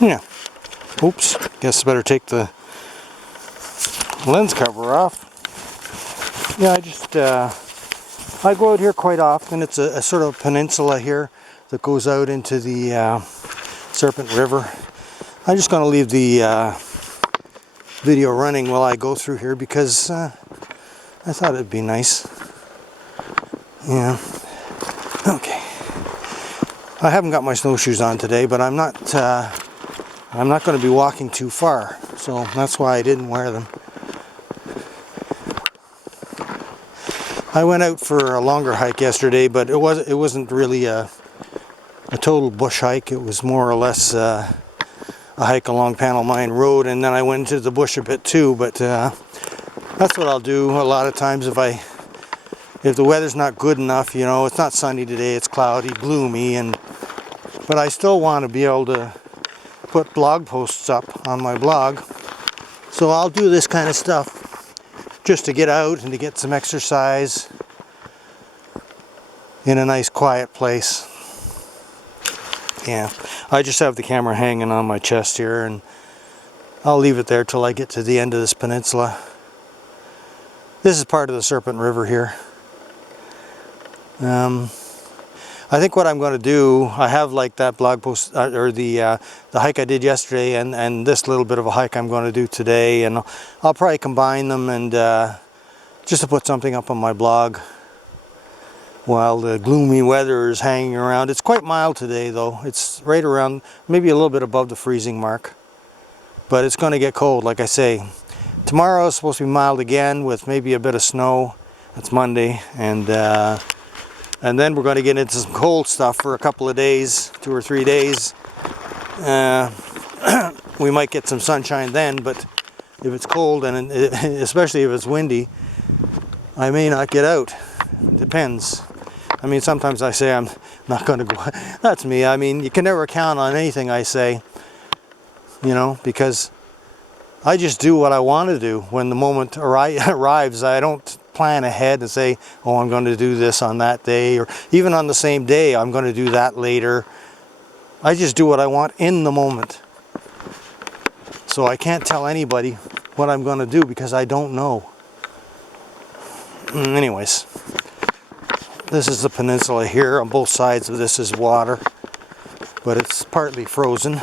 Yeah. Oops. Guess I better take the lens cover off. Yeah, I go out here quite often. It's a sort of peninsula here that goes out into the Serpent River. I'm just going to leave the video running while I go through here because I thought it'd be nice. Yeah. Okay. I haven't got my snowshoes on today, but I'm not going to be walking too far, so that's why I didn't wear them. I went out for a longer hike yesterday, but it wasn't really a total bush hike. It was more or less a hike along Panel Mine Road, and then I went into the bush a bit too. But that's what I'll do a lot of times if the weather's not good enough. You know, it's not sunny today, it's cloudy, gloomy, but I still want to be able to put blog posts up on my blog. So I'll do this kind of stuff just to get out and to get some exercise in a nice quiet place. Yeah, I just have the camera hanging on my chest here, and I'll leave it there till I get to the end of this peninsula. This is part of the Serpent River here. I think what I'm going to do, I have like that blog post or the hike I did yesterday, and this little bit of a hike I'm going to do today, and I'll probably combine them and just to put something up on my blog while the gloomy weather is hanging around. It's quite mild today though. It's right around, maybe a little bit above the freezing mark, but it's going to get cold, like I say. Tomorrow is supposed to be mild again with maybe a bit of snow. That's Monday, and then we're going to get into some cold stuff for a couple of days, 2 or 3 days. We might get some sunshine then, but if it's cold, and especially if it's windy, I may not get out. It depends. I mean, sometimes I say I'm not going to go. That's me. I mean, you can never count on anything I say, you know, because I just do what I want to do when the moment arrives. I don't plan ahead and say, oh, I'm going to do this on that day, or even on the same day, I'm going to do that later. I just do what I want in the moment. So I can't tell anybody what I'm going to do because I don't know. Anyways, this is the peninsula here. On both sides of this is water, but it's partly frozen.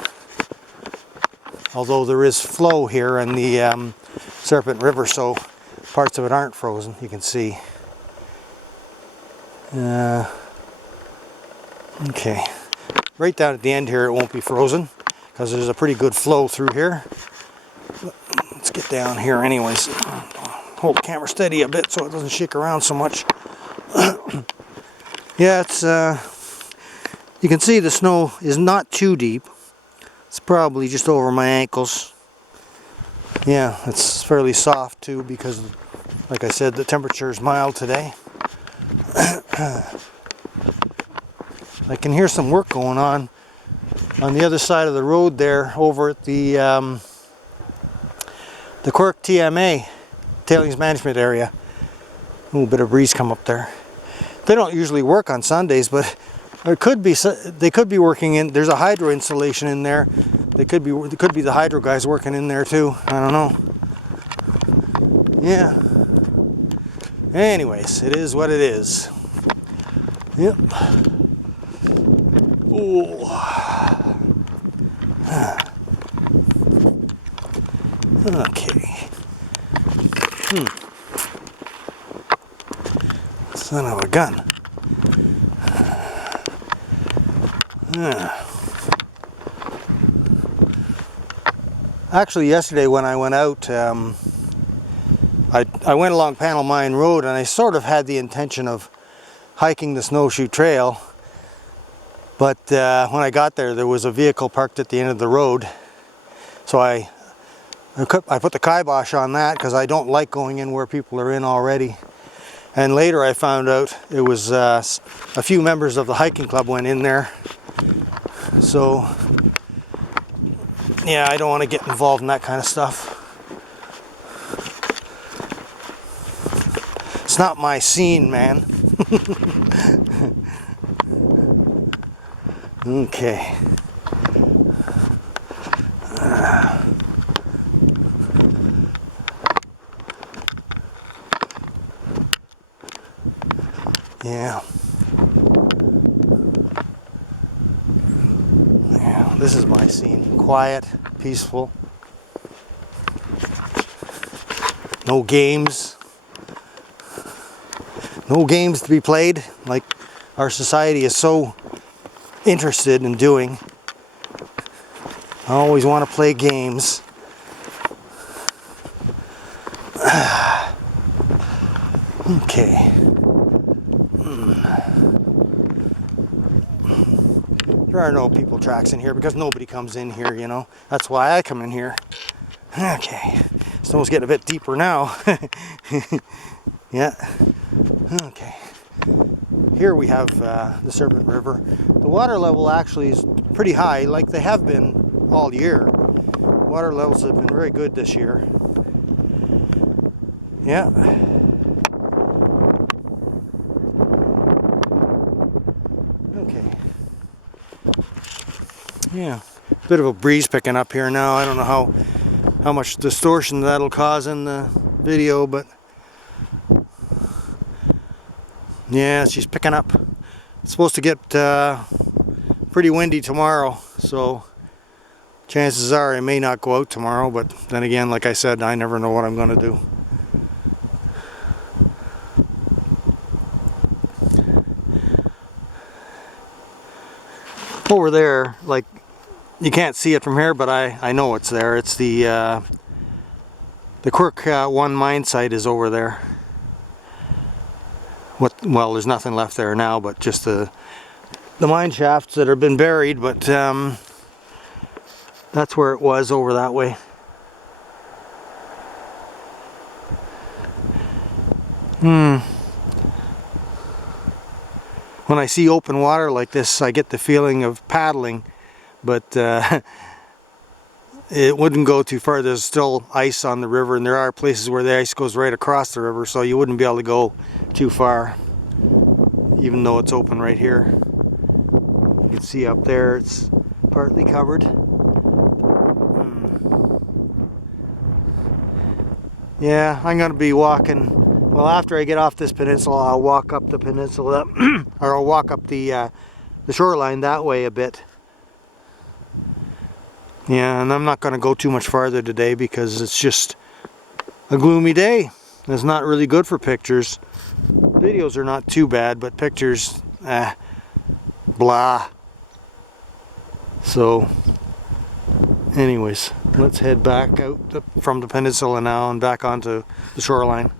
Although there is flow here in the Serpent River, so parts of it aren't frozen, you can see. Okay, right down at the end here it won't be frozen because there's a pretty good flow through here. Let's get down here anyways. Hold the camera steady a bit so it doesn't shake around so much. Yeah, it's you can see the snow is not too deep. It's probably just over my ankles. Yeah, it's fairly soft too because, like I said, the temperature is mild today. I can hear some work going on the other side of the road there, over at the Quirk TMA, Tailings Management Area. A little bit of breeze come up there. They don't usually work on Sundays, but they could be working in. There's a hydro installation in there. It could be the hydro guys working in there too. I don't know. Yeah. Anyways, it is what it is. Yep. Oh. Okay. Son of a gun. Actually, yesterday when I went out, I went along Panel Mine Road, and I sort of had the intention of hiking the snowshoe trail, but when I got there, there was a vehicle parked at the end of the road, so I put the kibosh on that because I don't like going in where people are in already. And later I found out it was a few members of the hiking club went in there. So yeah, I don't want to get involved in that kind of stuff. It's not my scene, man. Okay. Yeah. Yeah, this is my scene. Quiet, peaceful. No games. No games to be played like our society is so interested in doing. I always want to play games. Okay. There are no people tracks in here because nobody comes in here, you know. That's why I come in here. Okay. Snow's getting a bit deeper now. Yeah. Okay. Here we have the Serpent River. The water level actually is pretty high, like they have been all year. Water levels have been very good this year. Yeah. Okay. Yeah. Bit of a breeze picking up here now. I don't know how much distortion that'll cause in the video, but yeah, she's picking up. It's supposed to get pretty windy tomorrow, so chances are I may not go out tomorrow, but then again, like I said, I never know what I'm going to do. Over there, like, you can't see it from here, but I know it's there. It's the Quirk 1 mine site is over there. Well, there's nothing left there now, but just the mine shafts that have been buried, but that's where it was, over that way. When I see open water like this, I get the feeling of paddling, but it wouldn't go too far. There's still ice on the river, and there are places where the ice goes right across the river, so you wouldn't be able to go too far, even though it's open right here. You can see up there it's partly covered. Yeah, I'm going to be walking, well, after I get off this peninsula, I'll walk up the peninsula, or I'll walk up the shoreline that way a bit. Yeah, and I'm not going to go too much farther today because it's just a gloomy day. It's not really good for pictures. Videos are not too bad, but pictures, blah. So, anyways, let's head back out from the peninsula now and back onto the shoreline.